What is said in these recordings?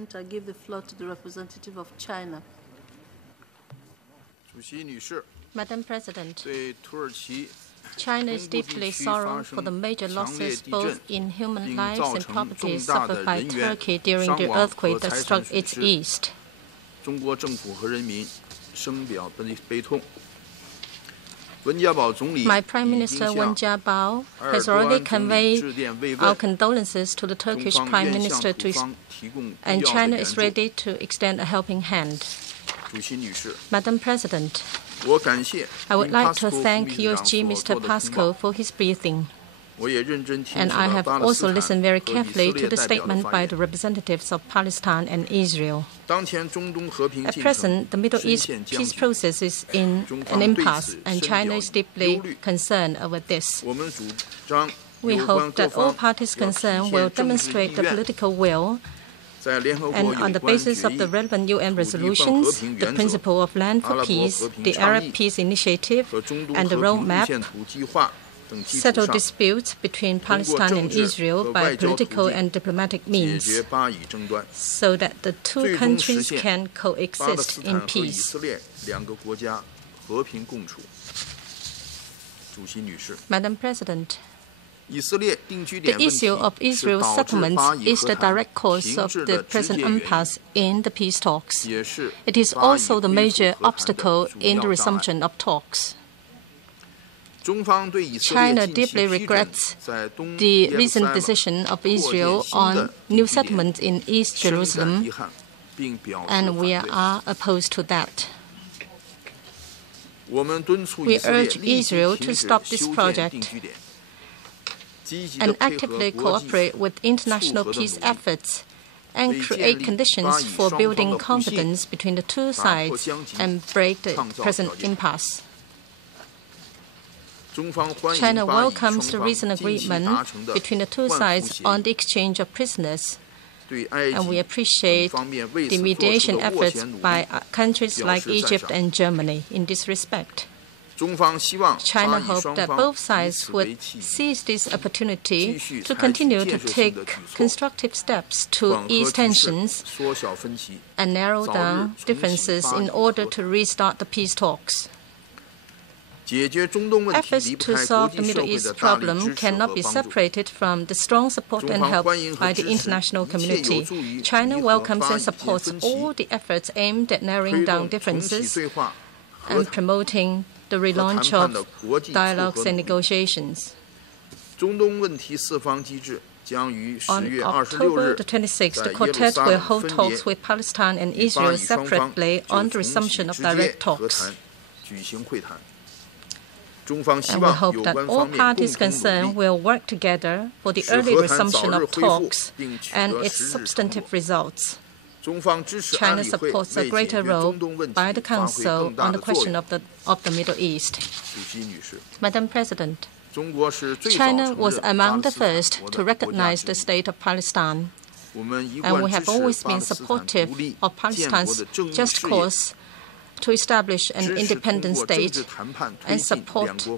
I give the floor to the representative of China. Madam President, China is deeply sorrowful for the major losses both in human lives and property suffered by Turkey during the earthquake that struck its east. My Prime Minister Wen Jiabao has already conveyed our condolences to the Turkish Prime Minister and China is ready to extend a helping hand. Madam President, I would like to thank USG Mr. Pascoe for his briefing. And I have also listened very carefully to the statement by the representatives of Palestine and Israel. At present, the Middle East peace process is in an impasse, and China is deeply concerned over this. We hope that all parties concerned will demonstrate the political will, and on the basis of the relevant UN resolutions, the principle of land for peace, the Arab Peace Initiative, and the roadmap, settle disputes between Palestine and Israel by political and diplomatic means, so that the two countries can coexist in peace. Madam President, the issue of Israel's settlements is the direct cause of the present impasse in the peace talks. It is also the major obstacle in the resumption of talks. China deeply regrets the recent decision of Israel on new settlements in East Jerusalem, and we are opposed to that. We urge Israel to stop this project and actively cooperate with international peace efforts and create conditions for building confidence between the two sides and break the present impasse. China welcomes the recent agreement between the two sides on the exchange of prisoners, and we appreciate the mediation efforts by countries like Egypt and Germany in this respect. China hopes that both sides would seize this opportunity to continue to take constructive steps to ease tensions and narrow down differences in order to restart the peace talks. Efforts to solve the Middle East problem cannot be separated from the strong support and help by the international community. China welcomes and supports all the efforts aimed at narrowing down differences and promoting the relaunch of dialogues and negotiations. On October the 26th, the Quartet will hold talks with Palestine and Israel separately on the resumption of direct talks. And we hope that all parties concerned will work together for the early resumption of talks and its substantive results. China supports a greater role by the Council on the question of the Middle East. Madam President, China was among the first to recognize the state of Palestine, and we have always been supportive of Palestine's just cause to establish an independent state and support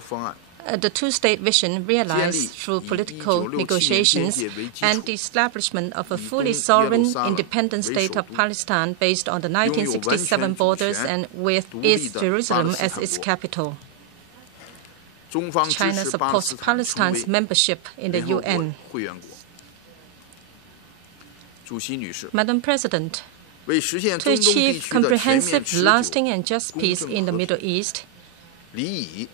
the two-state vision realized through political negotiations and the establishment of a fully sovereign, independent state of Palestine based on the 1967 borders and with East Jerusalem as its capital. China supports Palestine's membership in the UN. Madam President, to achieve comprehensive, lasting and just peace in the Middle East,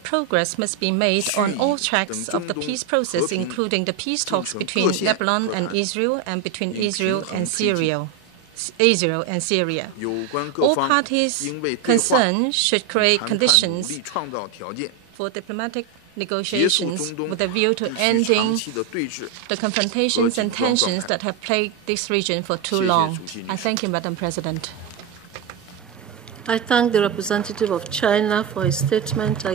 progress must be made on all tracks of the peace process, including the peace talks between Lebanon and Israel and between Israel and Syria. All parties concerned should create conditions for diplomatic negotiations with a view to ending the confrontations and tensions that have plagued this region for too long. I thank you, Madam President. I thank the representative of China for his statement.